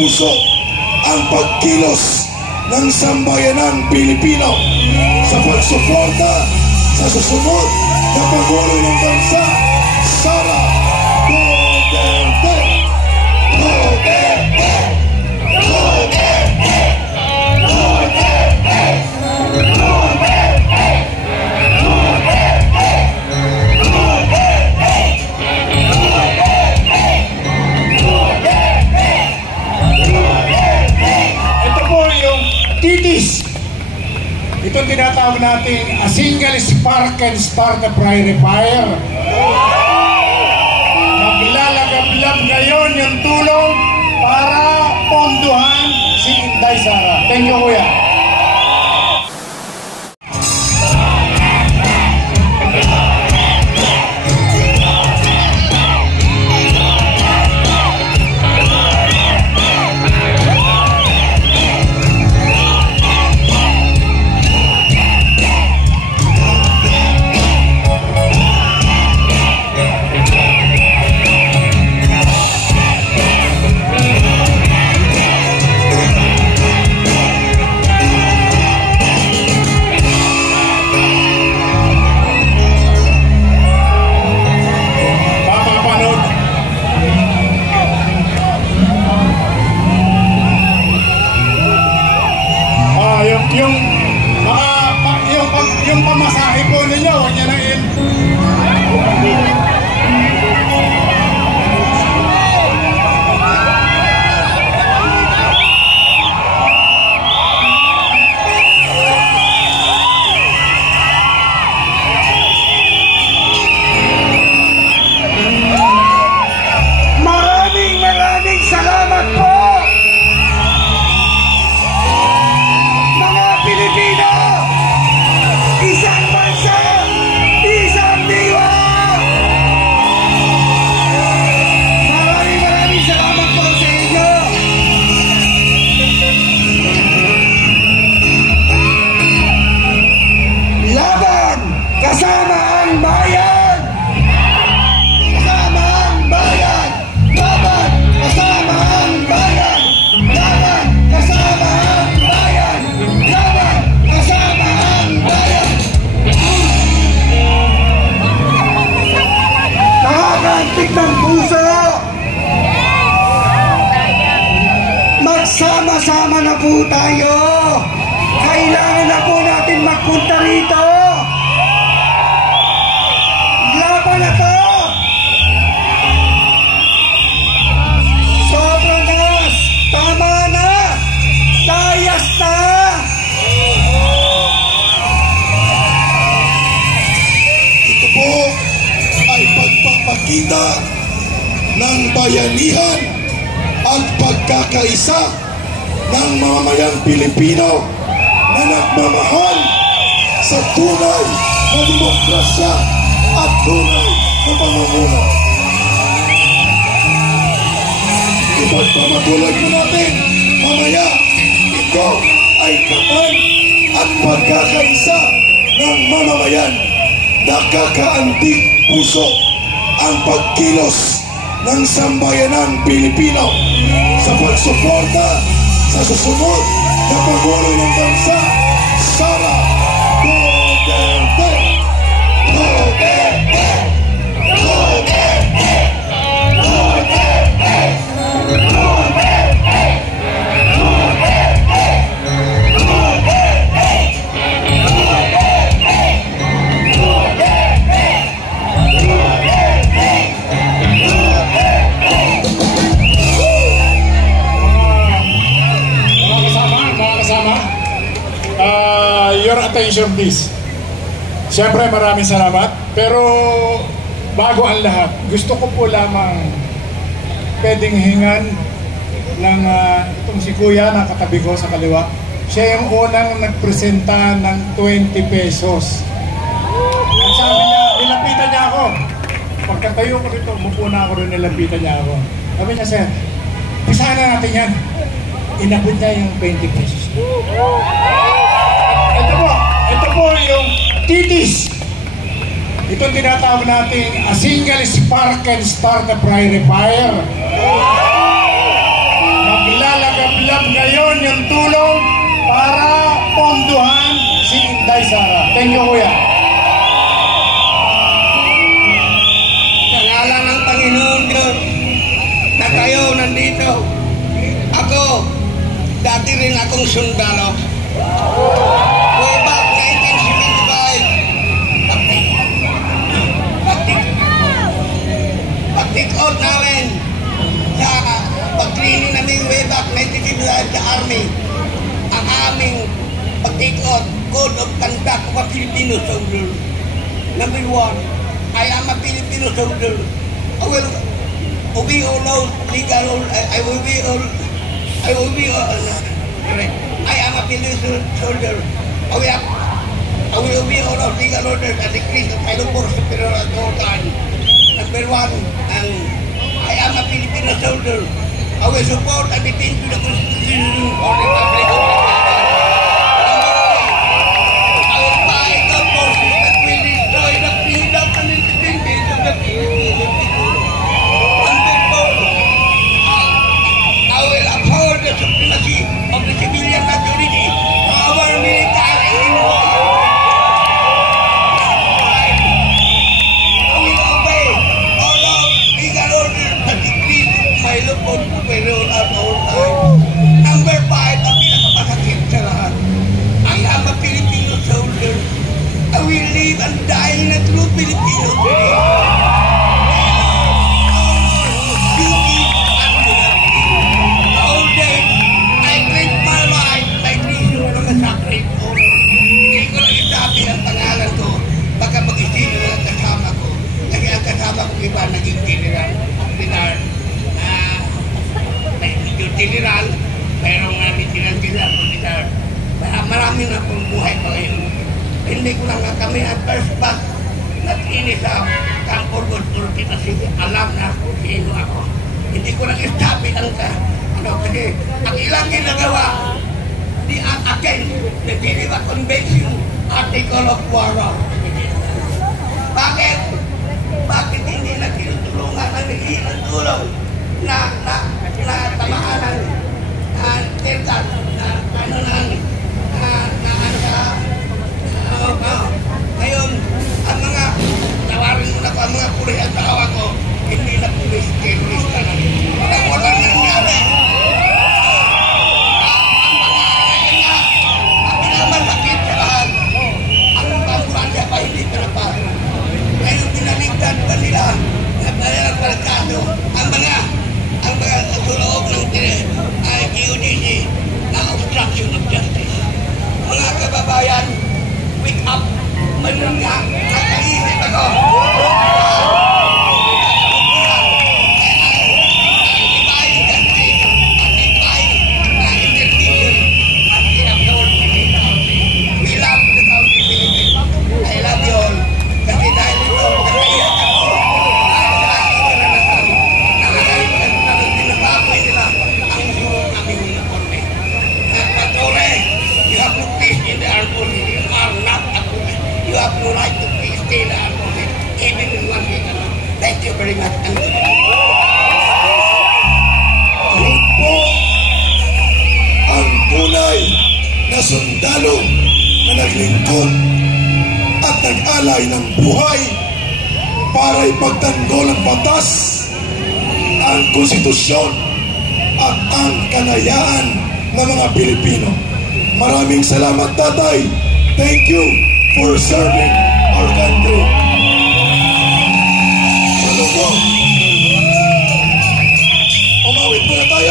puso ang pagkilos ng sambayanang Pilipino sa pagsuporta sa susunod na Pangulo ng Bansa, Sara Duterte! Duterte! Duterte! Duterte! Duterte! Ito po yung titis. Ito tinatawag natin a single spark can start a prairie fire. Maglalagablab ngayon yung tulong para ponduhan si Inday Sara. Thank you, kuya. Yung pamasahe po ninyo, huwag niya nang Maraming salamat po, mga Pilipino! Isang bansa, isang diwa! Maraming salamat po sa inyo! Laban kasama ang bayan! Kasama ang bayan! Laban kasama ang bayan! Laban kasama ang bayan! Laban kasama ang bayan! Nakakantik ng puso! Magsama-sama na po tayo! Kailangan na po natin magpunta rito! Laban na to! Sobrang nas! Tama na! Tayas na! Ito po ay pagpapakita ng bayanihan at pagkakaisa ng mamamayang Pilipino na nagmamahal sa tunay na demokrasya at tunay na pamumuno. Ipagpapatuloy po natin mamaya, ito ay kapal at pagkakaisa ng mamamayan. Nakakaantig puso ang pagkilos ng sambayanang Pilipino sa pagsuporta sa susunod na Pangulo ng Bansa, Sara Duterte! Duterte! Duterte! Duterte! Duterte! Your attention please. Siyempre maraming salamat. Pero bago ang lahat, gusto ko po lamang pwedeng hingan ng itong si Kuya na katabi ko sa kaliwa. Siya yung unang nagpresenta ng 20 pesos. At sabi niya, nilapitan niya ako. Pagkatayo ko dito, umupo na ako rin, nilapitan niya ako. Sabi niya, sir, pisahan na natin yan. Inabot niya yung 20 pesos. Ito po yung titis. Ito tinatawag natin a single spark can start a prairie fire. tulong para ponduhan si Inday Sara. Thank you, Kuya. Sa ngalan ng Panginoon Diyos na kayo nandito. Ako, dati rin akong sundalo. Way back 1975, pag-take out namin sa pag-training namin way back 1975 sa Army. Ang aming pag-take out, code of conduct of a Filipino soldier. Number 1, I am a Filipino soldier. I will obey all laws, legal. I will be all. I will be all. I am a Filipino soldier. I will obey all laws, legal orders and decrees of my local superior at all times. Number 1, I am a Filipino soldier. I will support and defend the Constitution of the Republic of Philippines. I will fight the forces that will destroy the freedom and independence of the Filipino people. Number 4, I will uphold the supremacy of the civilian majority over military involvement. I will obey all of legal orders and decrees my local superior at all times. Number 5, ang pinakamasakit sa lahat. I am a Filipino soldier. I will live and die in a true Filipino spirit. Duty and loyalty. All day, I treat my life like this of a sacred honor. Hindi ko lang isabi ang pangalan ko. Baka mag-isip ang kasama ko. Kasi ang kasama ko iba naging general. General, pero nga general, marami na pong buhay pa ngayon. Hindi ko lang kami at first batch nag-ini sa Camp Orgod Philippine City. Alam na kung sino ako. Hindi ko lang istapit ang kasi ang ilang ginagawa di ang akin, the Geneva Convention, Article of War. Bakit? Bakit hindi na tinutulungan ang nagiilang tulong na tamaan ng tertal ngayon ang mga tawarin mo na pa ang mga pulis at tawa ko hindi na pulis terrorista na walang nangyari ang pinamalasakit sa lahat ang pamuransya pa hindi trapas ngayon pinaligtan pa nila at nalang palakado ang mga loob ng GODC na obstruction of justice. Mga kababayan, wake up! Mayroon nga, nakaisip ako. Divine justice at divine intervention at in-upload within the country. We love the country Philippines. I love you all. Kasi dahil ito, nakaiyak ako. Dahil sa aking karanasan, nakakaipan nila ang suong aming uniforme. Patore, you have no peace in the armed forces. You are not a police. You have no right to stay in the armed forces, even in one week alone. Thank you very much. Yun po ang tunay na sundalo na naglingkod at nag-alay ng buhay para ipagtanggol ang batas, ang konstitusyon at ang kanayaan ng mga Pilipino. Maraming salamat, Tatay. Thank you for serving our country. Ano po? Umawit muna tayo.